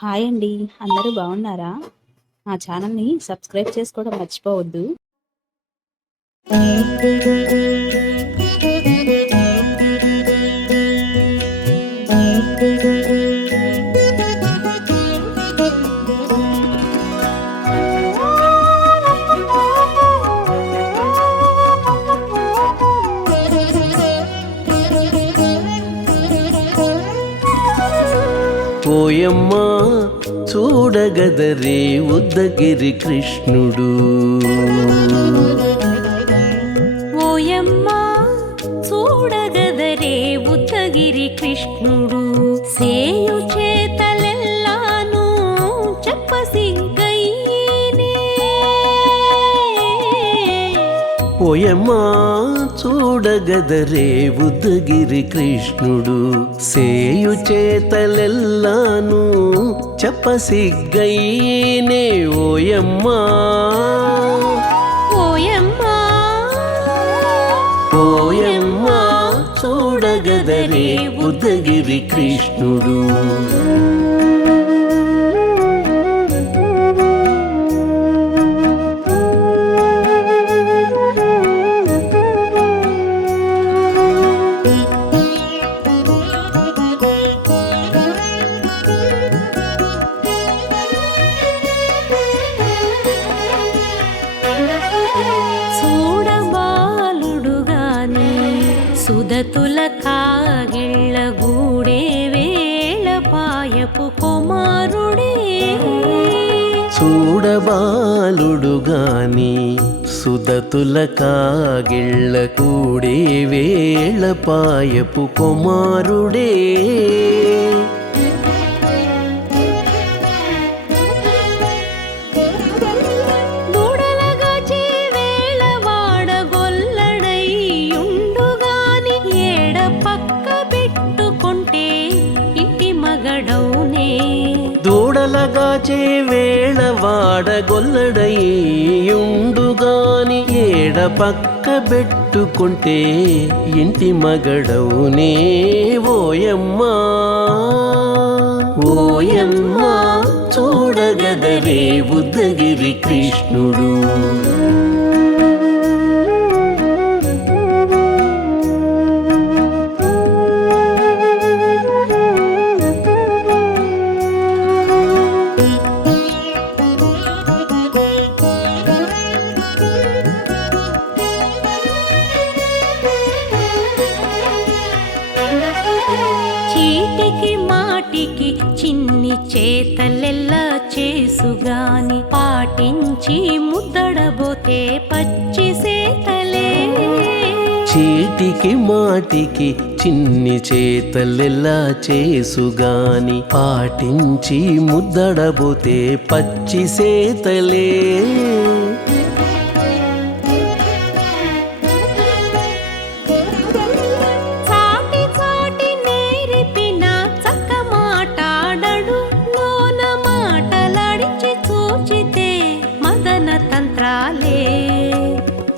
Hi అండి. అందరూ బాగున్నారా? మా ఛానల్‌ని సబ్స్క్రైబ్ చేసుకోవడం మర్చిపోవద్దు. ఓయమ్మా చూడగదరే ఉద్దగిరి కృష్ణుడు. ఓయమ్మా చూడగదరే ఉద్దగిరి కృష్ణుడు. సేయు చేతలెల్లాను చెప్పసిగ్గయ్యేనే. ఓయమ్మా చూడగదరే ఉద్దగిరి కృష్ణుడు. సేయు చేతలెల్లాను చెప్పసిగ్గయ్యేనే. ఓయమ్మా ఓయమ్మా ఓయమ్మా చూడగదరే ఉద్దగిరి కృష్ణుడు. చూడబాలుడుగాని సుదతుల కాగిళ్ళ గూడే వేళపాయపు కుమారుడే. చూడబాలుడుగాని సుదతుల కాగిళ్ళ కూడే వేళపాయపు కుమారుడే. దూడలగాచే వేళవాడ గొల్లడైయుండుగాని ఏడ పక్క పెట్టుకుంటే ఇంటి మగడౌనే. దూడలగాచే వేళవాడ గొల్లడయ్యుండుగాని ఏడ పక్క పెట్టుకుంటే ఇంటి మగడవునే. ఓయమ్మా ఓయమ్మా చూడగదరే ఉద్దగిరి కృష్ణుడు. చీటికి మాటికి చిన్ని చేతలెల్లా చేసుగాని పాటించి ముద్దడబోతే పచ్చి సేతలే. చీటికి మాటికి చిన్ని చేతలెల్లా చేసుగాని పాటించి ముద్దడబోతే పచ్చి సేతలే. చాటి చాటి నేర్పిన చక్క మాటాడడు లోన మాటలాడించి చూచితే మదన తంత్రాలే.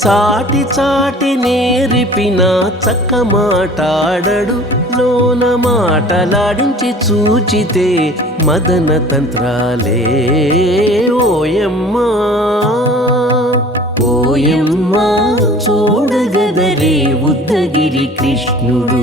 చాటి చాటి నేర్పిన చక్క మాటాడడు లోన మాటలాడించి చూచితే మదన తంత్రాలే. ఓయమ్మా ఓయమ్మా చూడగదరే ఉద్దగిరి కృష్ణుడు.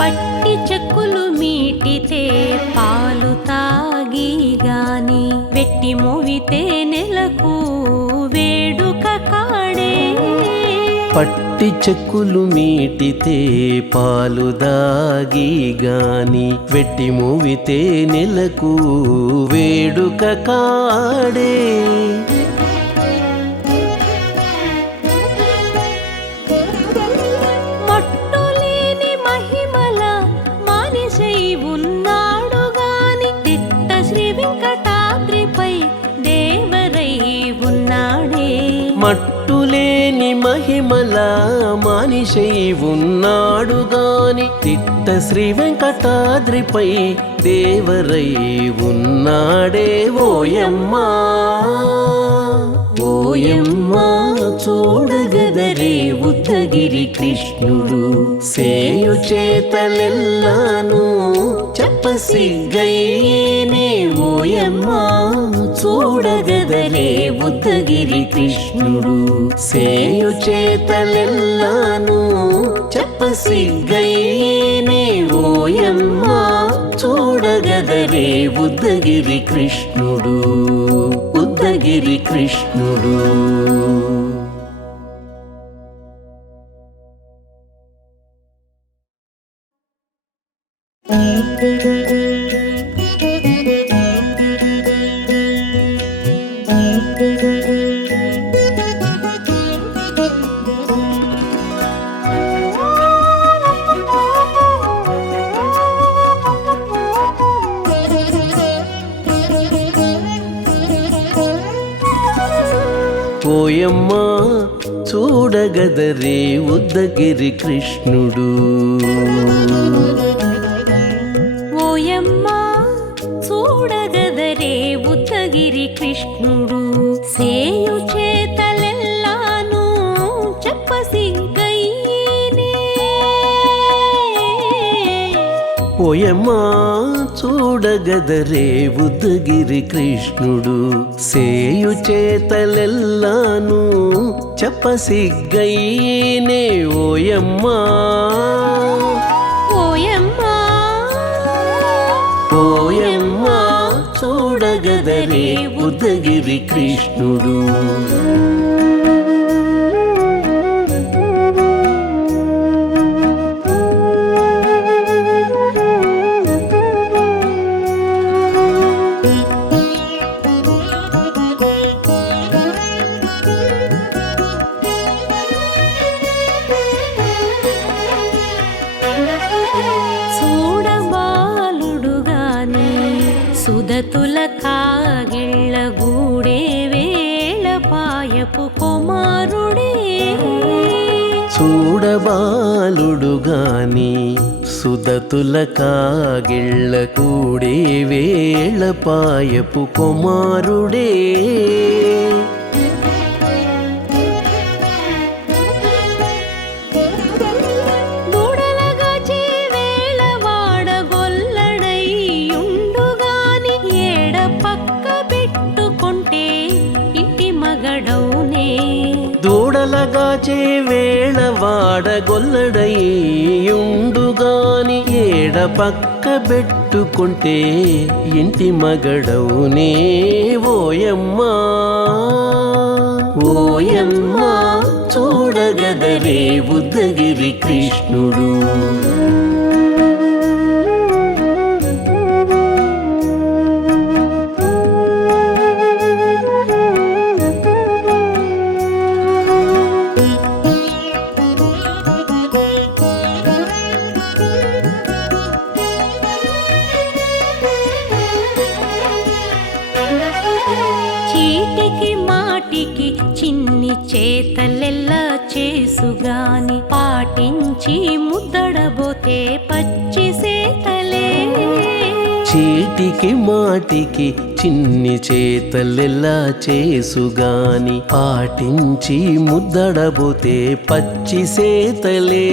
పట్టి చెక్కులు మీటితే పాలు తాగి గాని వెట్టి మోవితే నెలకు వేడుక కాడే. పట్టి చెక్కులు మీటితే పాలు దాగి గాని వెట్టి మూవితే నెలకు వేడుక కాడే. మట్టులేని మహిమల మానిసై ఉన్నాడు గాని తిట్ట శ్రీ వెంకటాద్రిపై దేవరై ఉన్నాడే. మట్టులేని మహిమల మానిషై ఉన్నాడు గాని తిట్ట శ్రీ వెంకటాద్రిపై దేవరై ఉన్నాడే ఓయమ్మా ఓయమ్మా చూడగదరే ఉద్దగిరి కృష్ణుడు సేయు చేతలెల్లాను చెప్పసిగ్గయ్యేనే ఓయమ్మా చూడగదరే ఉద్దగిరి కృష్ణుడు సేయు చేతలెల్లాను చెప్పసిగ్గయ్యేనే ఓయమ్మా చూడగదరే ఉద్దగిరి కృష్ణుడు ఉద్దగిరి కృష్ణుడు. ఓయమ్మా చూడగదరే ఉద్దగిరి కృష్ణుడు ఓయమ్మా చూడగదరే ఉద్దగిరి కృష్ణుడు సేయు చేతలెల్లాను చెప్పసిగ్గయ్యేనే ఓయమ్మా చూడగదరే ఉద్దగిరి కృష్ణుడు సేయు చేతలెల్లాను చెప్పసిగ్గయ్యేనే ఓయమ్మా ఓయమ్మా ఓయమ్మా చూడగదరే ఉద్దగిరి కృష్ణుడు. సుదతుల కాగిళ్ళ గూడే వేళపాయపు కుమారుడే చూడబాలుడు గాని సుదతుల కాగిళ్ళ కూడే వేళపాయపు కుమారుడే దూడలగాచే వేళ వాడగొల్లడయ్యుండుగాని ఏడ పక్క పెట్టుకుంటే ఇంటి మగడవునే ఓయమ్మా ఓయమ్మా చూడగదరే ఉద్దగిరి కృష్ణుడు. చీటికి మాటికి చిన్ని చేతలెల్లా చేసుగాని పాటించి ముద్దడబోతే పచ్చి సేతలే చీటికి మాటికి చిన్ని చేతలెల్లా చేసుగాని పాటించి ముద్దడబోతే పచ్చి సేతలే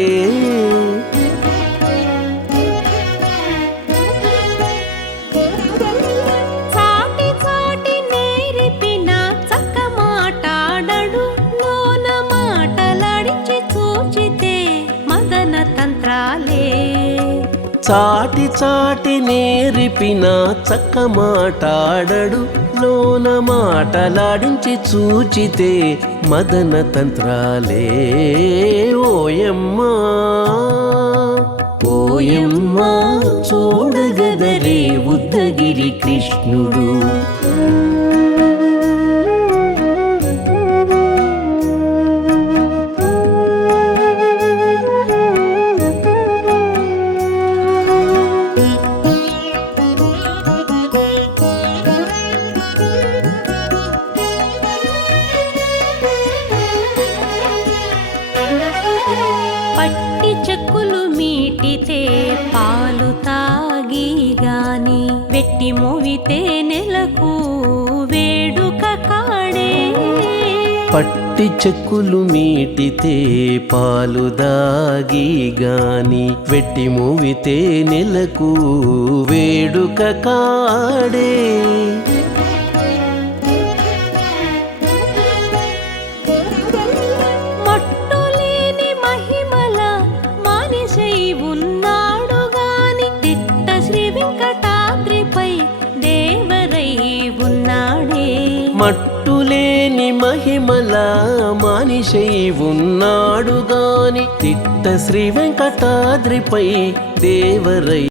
చాటి చాటి నేర్పిన చక్క మాటాడడు లోన మాటలాడించి చూచితే మదన తంత్రాలే ఓయమ్మా ఓయమ్మా చూడగదరే ఉద్దగిరి కృష్ణుడు. పాలు తాగి గాని వెట్టి మోవితే నెలకు వేడుక కాడే పట్టి చెక్కులు మీటితే పాలు దాగి గాని వెట్టి మూవితే నెలకు వేడుక కాడే మట్టులేని మహిమల మానిషై ఉన్నాడు గాని తిట్ట శ్రీ వెంకటాద్రిపై దేవరై ఉన్నాడే మట్టులేని మహిమల మానిషై ఉన్నాడు గాని తిట్ట శ్రీ వెంకటాద్రిపై దేవరై